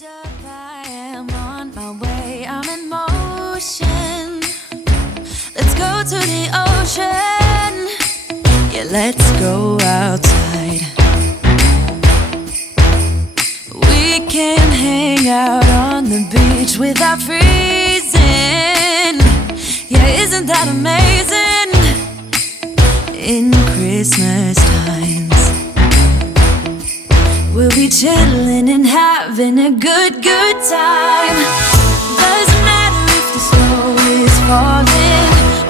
Hold up, I am on my way, I'm in motion. Let's go to the ocean. Yeah, let's go outside. We can hang out on the beach without freezing. Yeah, isn't that amazing? In Christmas times, we'll be chilling and having a good time. Doesn't matter if the snow is falling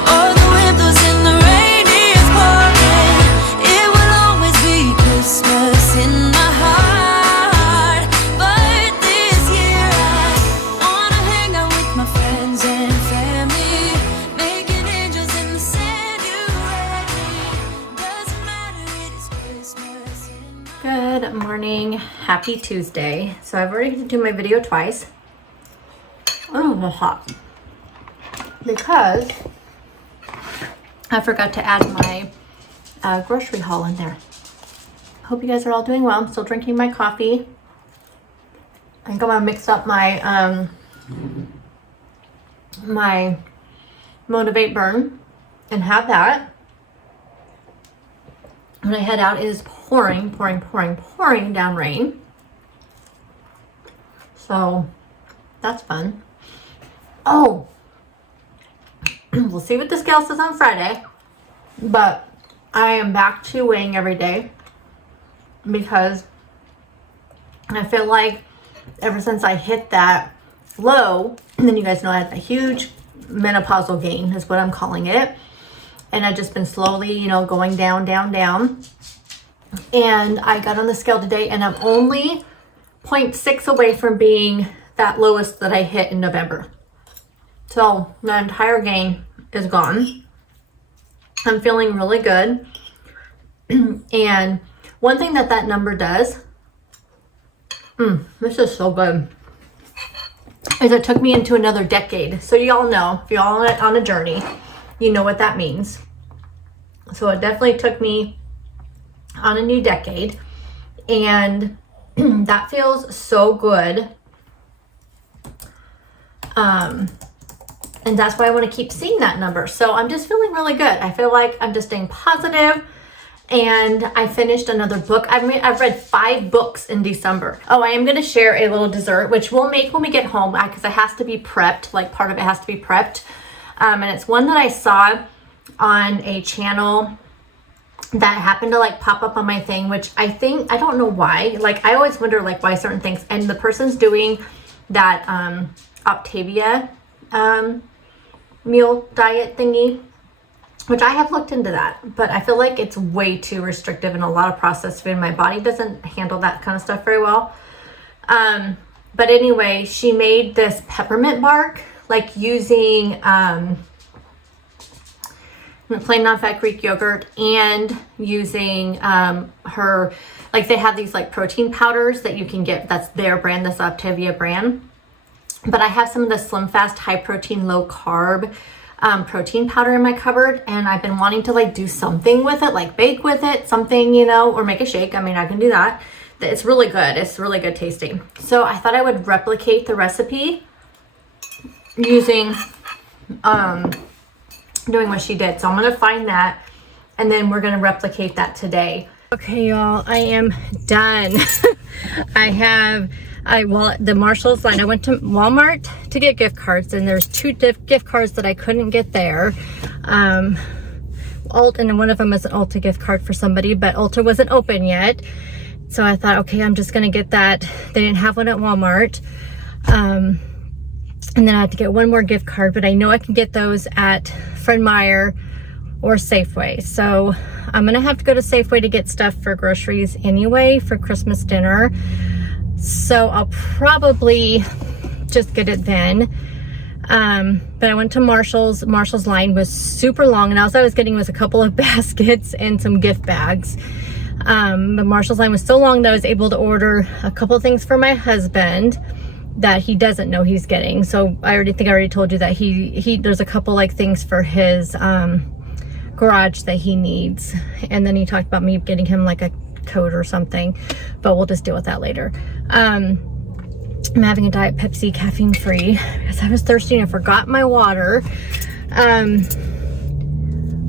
or the wind blows and the rain is pouring. It will always be Christmas in my heart. But this year I wanna hang out with my friends and family, making angels in the sand. You ready? Doesn't matter, it is Christmas in my heart. Good morning, happy Tuesday. So I've already done my video twice. Oh, it's hot because I forgot to add my grocery haul in there. Hope you guys are all doing well. I'm still drinking my coffee. I think I'm gonna mix up my my Motivate Burn and have that. When I head out, it is pouring down rain. So that's fun. Oh, we'll see what the scale says on Friday, but I am back to weighing every day because I feel like ever since I hit that low, and then you guys know I had a huge menopausal gain is what I'm calling it. And I've just been slowly, you know, going down. And I got on the scale today and I'm only 0.6 away from being that lowest that I hit in November. So the entire gain is gone. I'm feeling really good. And one thing that number does, this is so good, is it took me into another decade. So you all know, if you're all on a journey, you know what that means. So it definitely took me on a new decade, and that feels so good. And that's why I want to keep seeing that number. So I'm just feeling really good. I feel like I'm just staying positive. And I finished another book. I've read 5 books in December. Oh, I am going to share a little dessert, which we'll make when we get home, because it has to be prepped. Like, part of it has to be prepped. And it's one that I saw on a channel that happened to like pop up on my thing, which I don't know why. Like, I always wonder like why certain things, and the person's doing that Optavia meal diet thingy, which I have looked into that, but I feel like it's way too restrictive and a lot of processed food. My body doesn't handle that kind of stuff very well. But anyway, she made this peppermint bark, like using plain non-fat Greek yogurt and using her, like, they have these like protein powders that you can get, that's their brand, this Optavia brand. But I have some of the Slim Fast high protein low carb protein powder in my cupboard, and I've been wanting to like do something with it, like bake with it, something, you know, or make a shake. I mean, I can do that. It's really good. It's really good tasting. So I thought I would replicate the recipe using doing what she did. So I'm gonna find that, and then we're gonna replicate that today. Okay, y'all, I am done. The Marshalls line, I went to Walmart to get gift cards, and there's 2 gift cards that I couldn't get there. And one of them is an Ulta gift card for somebody, but Ulta wasn't open yet. So I thought, okay, I'm just gonna get that. They didn't have one at Walmart. And then I had to get one more gift card, but I know I can get those at Fred Meyer or Safeway. So I'm gonna have to go to Safeway to get stuff for groceries anyway for Christmas dinner. So I'll probably just get it then. But I went to Marshall's. Marshall's line was super long, and all I was getting was a couple of baskets and some gift bags. But Marshall's line was so long that I was able to order a couple of things for my husband that he doesn't know he's getting. So I already told you that there's a couple like things for his garage that he needs, and then he talked about me getting him like a coat or something, but we'll just deal with that later. I'm having a Diet Pepsi caffeine free because I was thirsty and I forgot my water.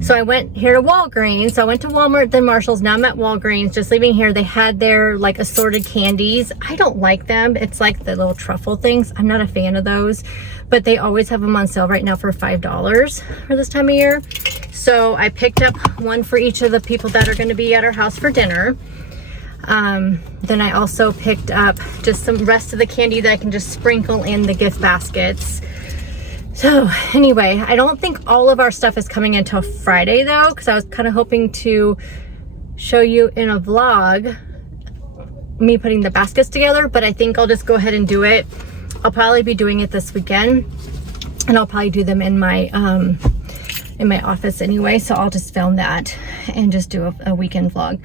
So I went here to Walgreens. So I went to Walmart, then Marshall's. Now I'm at Walgreens, just leaving here. They had their like assorted candies. I don't like them. It's like the little truffle things. I'm not a fan of those, but they always have them on sale right now for $5 for this time of year. So I picked up one for each of the people that are going to be at our house for dinner. Then I also picked up just some rest of the candy that I can just sprinkle in the gift baskets. So anyway, I don't think all of our stuff is coming until Friday though, because I was kind of hoping to show you in a vlog me putting the baskets together, but I think I'll just go ahead and do it. I'll probably be doing it this weekend, and I'll probably do them in my office anyway, so I'll just film that and just do a weekend vlog.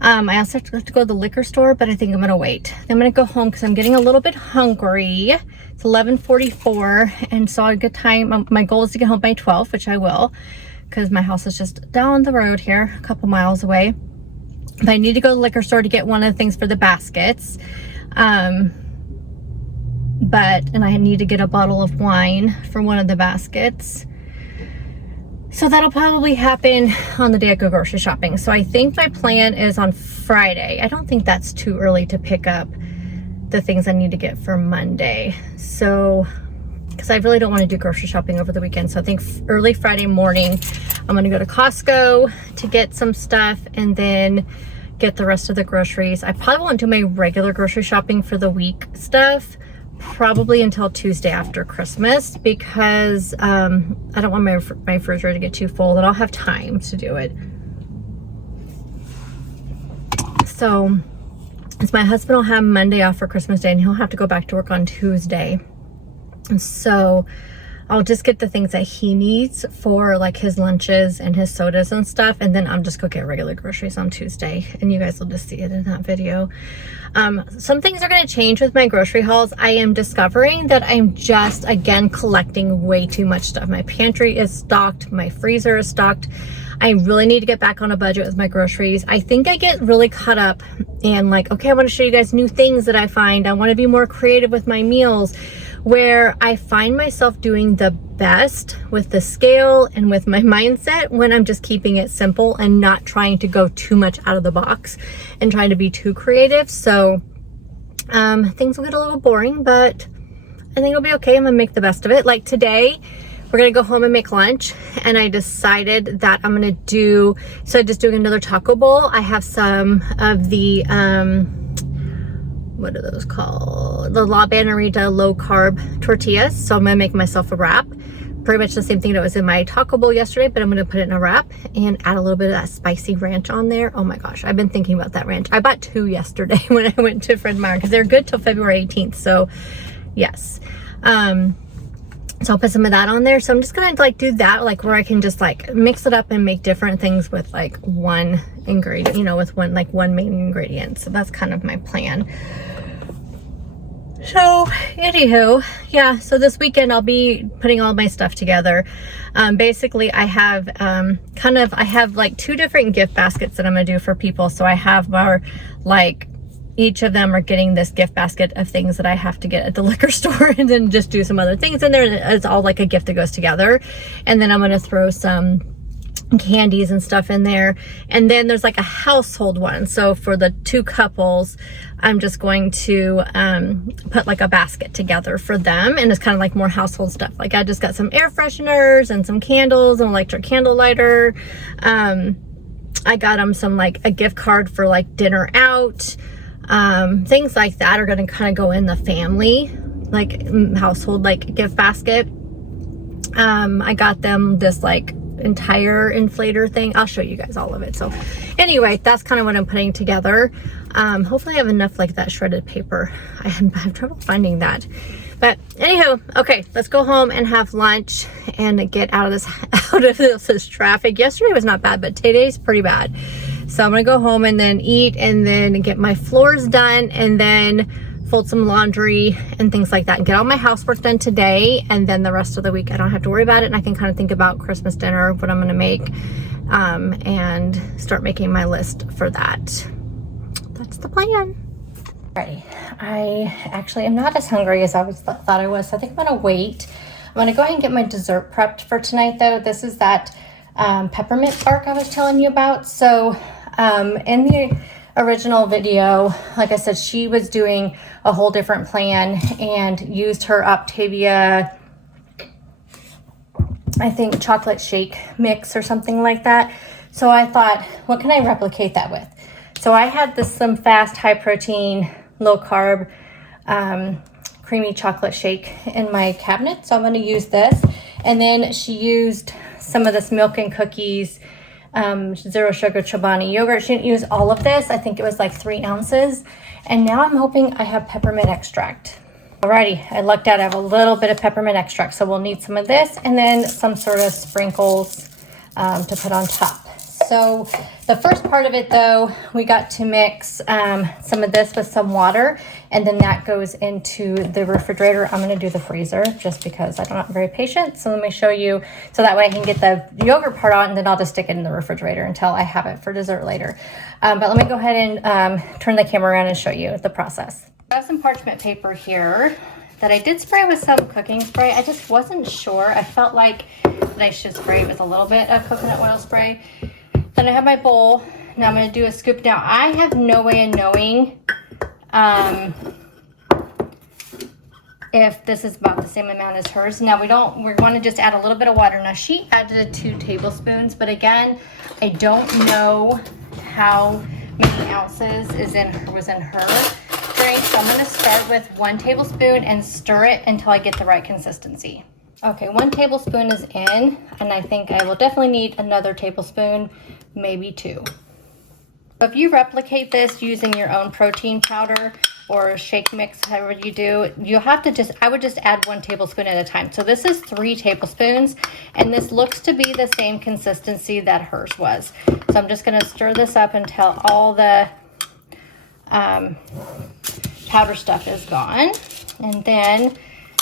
I also have to go to the liquor store, but I think I'm gonna wait. I'm gonna go home because I'm getting a little bit hungry. It's 11:44, and so a good time. My goal is to get home by 12, which I will, because my house is just down the road here, a couple miles away. But I need to go to the liquor store to get one of the things for the baskets. And I need to get a bottle of wine for one of the baskets. So that'll probably happen on the day I go grocery shopping. So I think my plan is on Friday. I don't think that's too early to pick up the things I need to get for Monday. So, because I really don't want to do grocery shopping over the weekend. So I think early Friday morning, I'm gonna go to Costco to get some stuff and then get the rest of the groceries. I probably won't do my regular grocery shopping for the week stuff probably until Tuesday after Christmas, because I don't want my refrigerator to get too full, that I'll have time to do it. So, as my husband will have Monday off for Christmas Day, and he'll have to go back to work on Tuesday. And so I'll just get the things that he needs for like his lunches and his sodas and stuff, and then I'm just go get regular groceries on Tuesday, and you guys will just see it in that video. Some things are going to change with my grocery hauls. I am discovering that I'm just again collecting way too much stuff. My pantry is stocked, my freezer is stocked. I really need to get back on a budget with my groceries. I think I get really caught up in like, okay, I want to show you guys new things that I find. I want to be more creative with my meals, where I find myself doing the best with the scale and with my mindset when I'm just keeping it simple and not trying to go too much out of the box and trying to be too creative. So things will get a little boring, but I think it'll be okay. I'm gonna make the best of it. Like today, we're gonna go home and make lunch, and I decided that I'm gonna do, so just doing another taco bowl. I have some of the, what are those called? The La Banderita low carb tortillas. So I'm gonna make myself a wrap. Pretty much the same thing that was in my taco bowl yesterday, but I'm gonna put it in a wrap and add a little bit of that spicy ranch on there. Oh my gosh, I've been thinking about that ranch. I bought 2 yesterday when I went to Fred Meyer because they're good till February 18th. So yes. So I'll put some of that on there. So I'm just gonna like do that, like where I can just like mix it up and make different things with like one ingredient, you know, with one main ingredient. So that's kind of my plan. So anywho, yeah, so this weekend I'll be putting all my stuff together. Basically I have I have like 2 different gift baskets that I'm gonna do for people. So I have our like, each of them are getting this gift basket of things that I have to get at the liquor store, and then just do some other things in there. It's all like a gift that goes together. And then I'm gonna throw some candies and stuff in there, and then there's like a household one. So for the 2 couples, I'm just going to put like a basket together for them, and it's kind of like more household stuff. Like I just got some air fresheners and some candles, an electric candle lighter. I got them some like a gift card for like dinner out. Things like that are going to kind of go in the family like household like gift basket. I got them this like entire inflator thing. I'll show you guys all of it. So anyway, that's kind of what I'm putting together. Hopefully I have enough like that shredded paper. I have trouble finding that. But anywho, okay, let's go home and have lunch and get out of this traffic. Yesterday was not bad, but today's pretty bad. So I'm gonna go home and then eat and then get my floors done and then fold some laundry and things like that and get all my housework done today, and then the rest of the week I don't have to worry about it, and I can kind of think about Christmas dinner, what I'm gonna make, and start making my list for that. That's the plan. Ready. I actually am not as hungry as I thought I was, so I think I'm gonna wait. I'm gonna go ahead and get my dessert prepped for tonight though. This is that peppermint bark I was telling you about. So in the original video, like I said, she was doing a whole different plan and used her Octavia, I think, chocolate shake mix or something like that. So I thought, what can I replicate that with? So I had this Slim Fast, high protein, low carb, creamy chocolate shake in my cabinet. So I'm going to use this. And then she used some of this milk and cookies, zero sugar Chobani yogurt. She didn't use all of this. I think it was like 3 ounces. And now I'm hoping I have peppermint extract. Alrighty, I lucked out. I have a little bit of peppermint extract. So we'll need some of this and then some sort of sprinkles to put on top. So the first part of it though, we got to mix some of this with some water, and then that goes into the refrigerator. I'm going to do the freezer just because I'm not very patient. So let me show you, so that way I can get the yogurt part on, and then I'll just stick it in the refrigerator until I have it for dessert later. But let me go ahead and turn the camera around and show you the process. I have some parchment paper here that I did spray with some cooking spray. I just wasn't sure. I felt like that I should spray it with a little bit of coconut oil spray. Then I have my bowl. Now I'm going to do a scoop. Now I have no way of knowing if this is about the same amount as hers. Now we want to just add a little bit of water. Now she added 2 tablespoons, but again, I don't know how many ounces was in her drink. So I'm going to start with 1 tablespoon and stir it until I get the right consistency. Okay, 1 tablespoon is in, and I think I will definitely need another tablespoon, maybe 2. So if you replicate this using your own protein powder or shake mix, however you do, you'll have to I would just add 1 tablespoon at a time. So this is 3 tablespoons, and this looks to be the same consistency that hers was. So I'm just gonna stir this up until all the powder stuff is gone. And then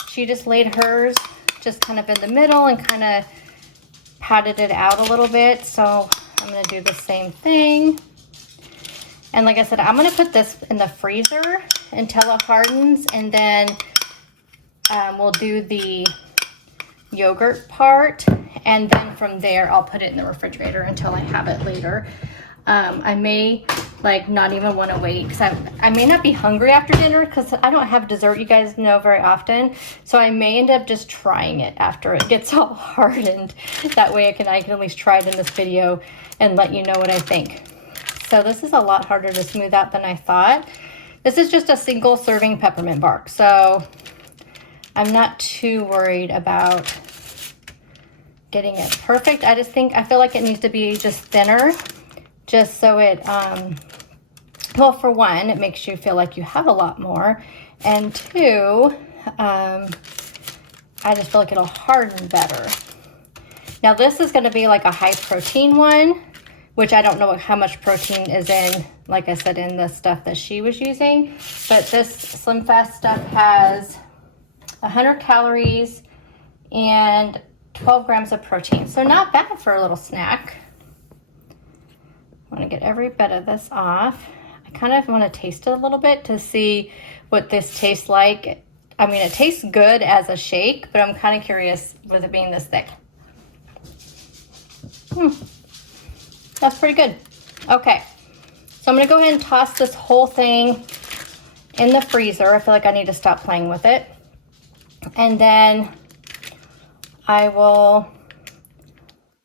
she just laid hers just kind of in the middle and kind of patted it out a little bit. So I'm going to do the same thing. And like I said, I'm going to put this in the freezer until it hardens, and then we'll do the yogurt part, and then from there I'll put it in the refrigerator until I have it later. I may not even want to wait because I may not be hungry after dinner because I don't have dessert, you guys know, very often. So I may end up just trying it after it gets all hardened. That way I can at least try it in this video and let you know what I think. So this is a lot harder to smooth out than I thought. This is just a single serving peppermint bark, so I'm not too worried about getting it perfect. I feel like it needs to be just thinner, just so it, well, for one, it makes you feel like you have a lot more, and 2, I just feel like it'll harden better. Now this is going to be like a high protein one, which I don't know how much protein is in, like I said, in the stuff that she was using, but this Slim Fast stuff has 100 calories and 12 grams of protein, so not bad for a little snack. I want to get every bit of this off. I kind of want to taste it a little bit to see what this tastes like. I mean, it tastes good as a shake, but I'm kind of curious with it being this thick. That's pretty good. Okay, so I'm going to go ahead and toss this whole thing in the freezer. I feel like I need to stop playing with it. And then we'll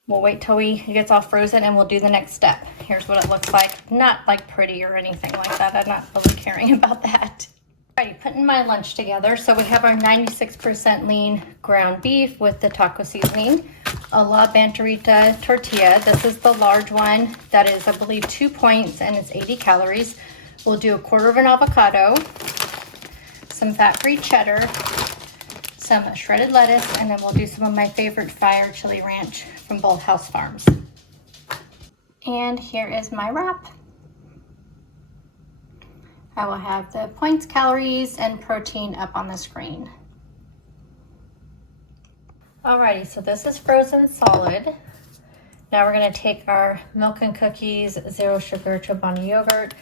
wait till it gets all frozen, and we'll do the next step. Here's what it looks like. Not like pretty or anything like that. I'm not really caring about that. Alrighty, putting my lunch together. So we have our 96% lean ground beef with the taco seasoning, a La Banderita tortilla. This is the large one that is, I believe, 2 points, and it's 80 calories. We'll do 1/4 of an avocado, some fat-free cheddar, some shredded lettuce, and then we'll do some of my favorite fire chili ranch from Bold House Farms. And here is my wrap. I will have the points, calories, and protein up on the screen. Alrighty, so this is frozen solid. Now we're gonna take our milk and cookies, zero sugar Chobani yogurt,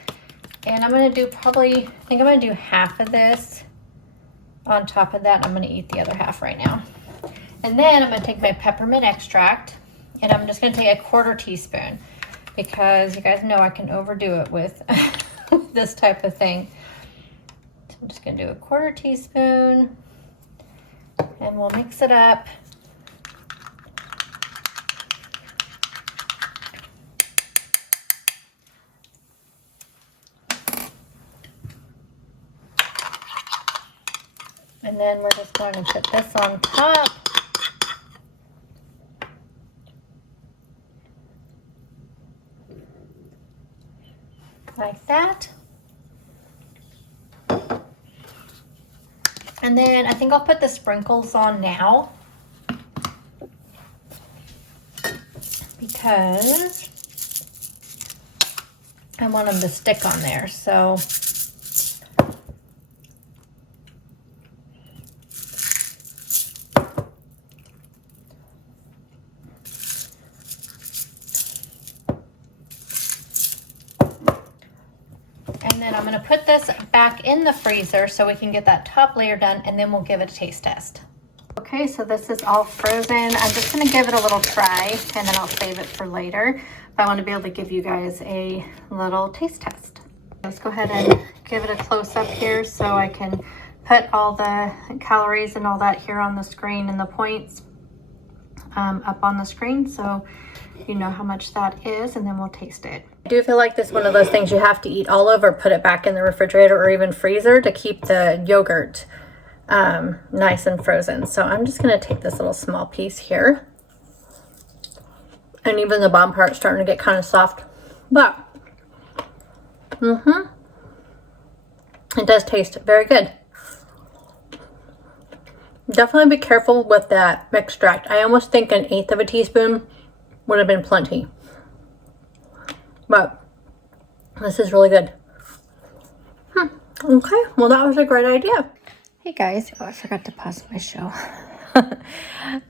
And I'm gonna do I think I'm gonna do half of this on top of that. I'm gonna eat the other half right now. And then I'm gonna take my peppermint extract, and I'm just gonna take a 1/4 teaspoon because you guys know I can overdo it with this type of thing. So I'm just gonna do a 1/4 teaspoon, and we'll mix it up. And then we're just going to put this on top. Like that. And then I think I'll put the sprinkles on now, because I want them to stick on there. So and then I'm going to put this back in the freezer so we can get that top layer done, and then we'll give it a taste test. Okay, so this is all frozen. I'm just going to give it a little try, and then I'll save it for later. But I want to be able to give you guys a little taste test. Let's go ahead and give it a close-up here so I can put all the calories and all that here on the screen and the points up on the screen, so you know how much that is, and then we'll taste it. I do feel like this is one of those things you have to eat all of, or put it back in the refrigerator or even freezer to keep the yogurt nice and frozen. So I'm just going to take this little small piece here, and even the bottom part's starting to get kind of soft, but it does taste very good. Definitely be careful with that extract. I almost think 1/8 teaspoon would have been plenty, but this is really good. Okay, well, that was a great idea. Hey guys, oh, I forgot to pause my show.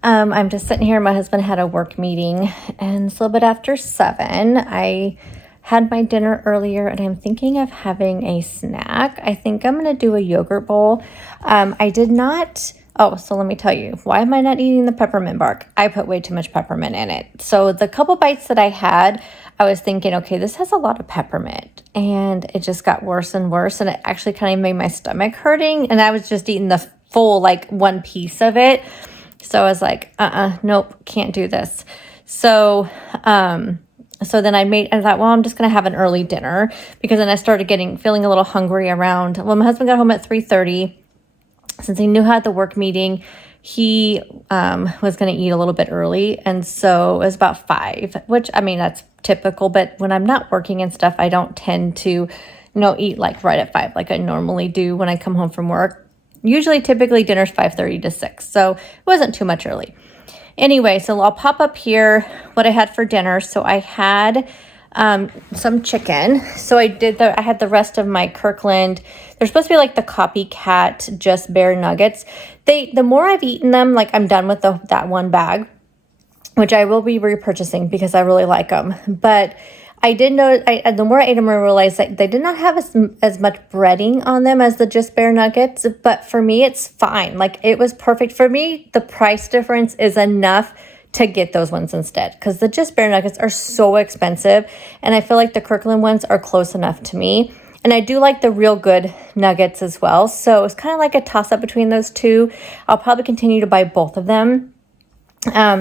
I'm just sitting here. My husband had a work meeting, and it's a little bit after 7. I had my dinner earlier, and I'm thinking of having a snack. I think I'm going to do a yogurt bowl. I did not... Oh, so let me tell you, why am I not eating the peppermint bark? I put way too much peppermint in it. So the couple bites that I had, I was thinking, okay, this has a lot of peppermint. And it just got worse and worse. And it actually kind of made my stomach hurting. And I was just eating the full, like, 1 piece of it. So I was like, nope, can't do this. So, so then I thought, well, I'm just going to have an early dinner, because then I started feeling a little hungry around, well, my husband got home at 3:30. Since he knew I had the work meeting, he was going to eat a little bit early. And so it was about 5, which, I mean, that's typical. But when I'm not working and stuff, I don't tend to, eat like right at 5 like I normally do when I come home from work. Usually, typically, dinner's 5:30 to 6. So it wasn't too much early. Anyway, so I'll pop up here what I had for dinner. So I had some chicken. So I had the rest of my Kirkland. They're supposed to be like the copycat Just Bare nuggets. The more I've eaten them, like I'm done with that one bag, which I will be repurchasing because I really like them. But I did know, the more I ate them, I realized that they did not have as much breading on them as the Just Bare nuggets. But for me, it's fine. Like, it was perfect for me. The price difference is enough to get those ones instead, because the Just Bare nuggets are so expensive, and I feel like the Kirkland ones are close enough to me. And I do like the Real Good nuggets as well, so it's kind of like a toss-up between those two. I'll probably continue to buy both of them.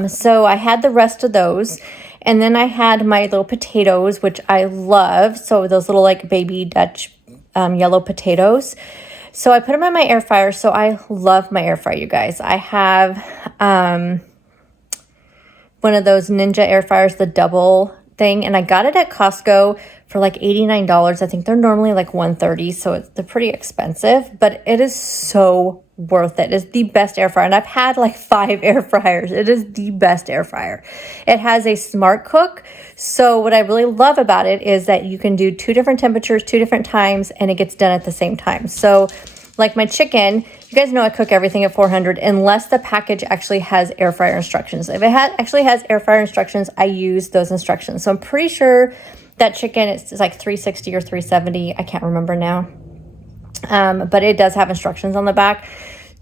So I had the rest of those, and then I had my little potatoes, which I love. So those little like baby Dutch yellow potatoes. So I put them in my air fryer. So I love my air fryer, you guys. I have one of those Ninja air fryers, the double thing, and I got it at Costco for like $89. I think they're normally like $130, so they're pretty expensive, but it is so worth it. It's the best air fryer, and I've had like 5 air fryers. It is the best air fryer. It has a smart cook, so what I really love about it is that you can do 2 different temperatures, 2 different times, and it gets done at the same time. So like my chicken, you guys know I cook everything at 400 unless the package actually has air fryer instructions. If it actually has air fryer instructions, I use those instructions. So I'm pretty sure That chicken, it's like 360 or 370. I can't remember now. But it does have instructions on the back.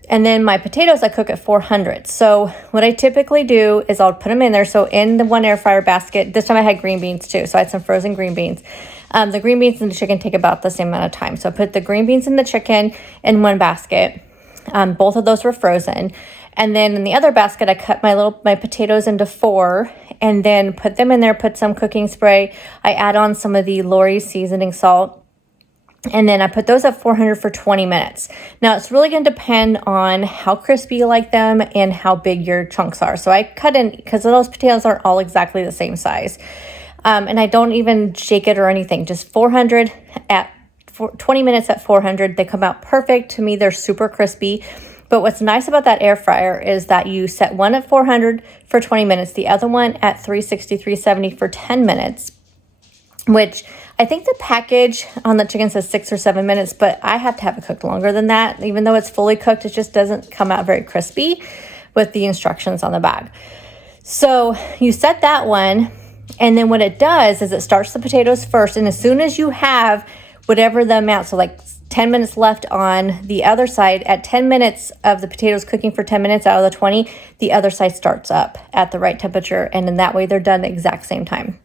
And then my potatoes, I cook at 400. So what I typically do is I'll put them in there. So in the one air fryer basket, this time I had green beans too. So I had some frozen green beans. The green beans and the chicken take about the same amount of time. So I put the green beans and the chicken in one basket. Both of those were frozen. And then in the other basket, I cut my potatoes into 4 and then put them in there, put some cooking spray. I add on some of the Lori's seasoning salt. And then I put those at 400 for 20 minutes. Now, it's really going to depend on how crispy you like them and how big your chunks are. So I cut in, because those potatoes aren't all exactly the same size. And I don't even shake it or anything. Just 400 at 20 minutes at 400. They come out perfect. To me, they're super crispy. But what's nice about that air fryer is that you set one at 400 for 20 minutes, the other one at 360, 370 for 10 minutes, which I think the package on the chicken says 6 or 7 minutes, but I have to have it cooked longer than that. Even though it's fully cooked, it just doesn't come out very crispy with the instructions on the bag. So you set that one, and then what it does is it starts the potatoes first, and as soon as you have whatever the amount, so like 10 minutes left on the other side, at 10 minutes of the potatoes cooking for 10 minutes out of the 20, the other side starts up at the right temperature, and in that way they're done the exact same time.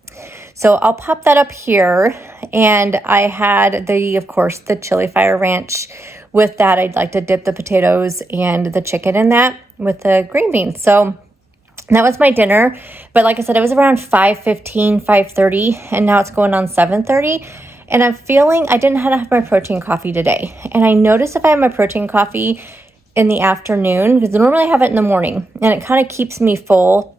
So I'll pop that up here, and I had of course, the chili fire ranch. With that, I'd like to dip the potatoes and the chicken in that with the green beans. So that was my dinner, but like I said, it was around 5:15, 5:30, and now it's going on 7:30. And I'm feeling, I didn't have my protein coffee today. And I noticed if I have my protein coffee in the afternoon, because normally I have it in the morning, and it kind of keeps me full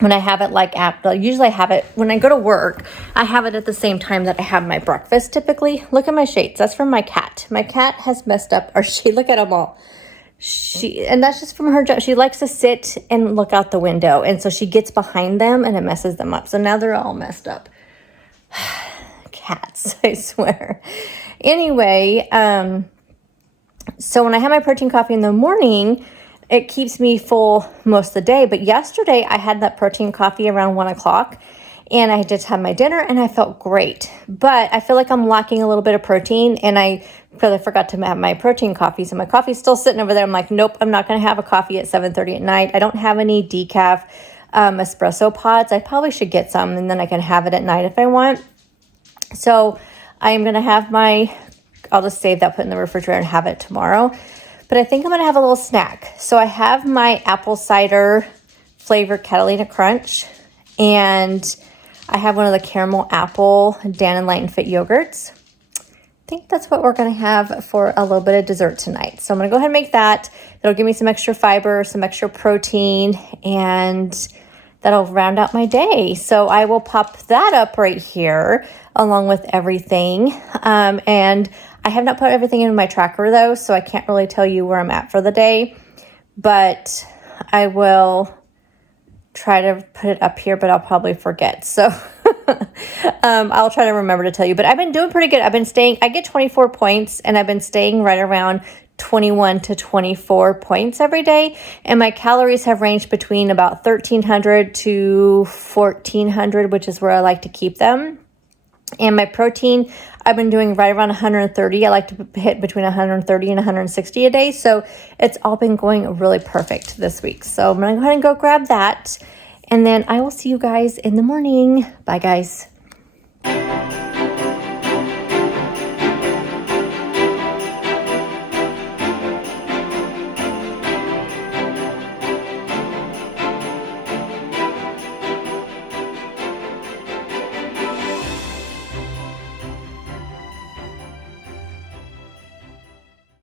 when I have it usually I have it when I go to work. I have it at the same time that I have my breakfast typically. Look at my shades. That's from my cat. My cat has messed up our shade. Look at them all. And that's just from her job. She likes to sit and look out the window. And so she gets behind them and it messes them up. So now they're all messed up. Cats, I swear. Anyway, so when I have my protein coffee in the morning, it keeps me full most of the day. But yesterday I had that protein coffee around 1 o'clock, and I just had my dinner and I felt great. But I feel like I'm lacking a little bit of protein, and I really forgot to have my protein coffee. So my coffee's still sitting over there. I'm like, nope, I'm not going to have a coffee at 7:30 at night. I don't have any decaf espresso pods. I probably should get some, and then I can have it at night if I want. So I am going to have I'll just save that, put in the refrigerator, and have it tomorrow. But I think I'm going to have a little snack. So I have my apple cider flavored Catalina Crunch, and I have one of the caramel apple Dannon Light and Fit yogurts. I think that's what we're going to have for a little bit of dessert tonight. So I'm going to go ahead and make that. That'll give me some extra fiber, some extra protein, and that'll round out my day. So I will pop that up right here along with everything. And I have not put everything in my tracker though, so I can't really tell you where I'm at for the day, but I will try to put it up here, but I'll probably forget. So I'll try to remember to tell you, but I've been doing pretty good. I get 24 points, and I've been staying right around 21 to 24 points every day. And my calories have ranged between about 1,300 to 1,400, which is where I like to keep them. And my protein, I've been doing right around 130. I like to hit between 130 and 160 a day. So it's all been going really perfect this week. So I'm going to go ahead and go grab that. And then I will see you guys in the morning. Bye, guys.